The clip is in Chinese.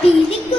比利哥。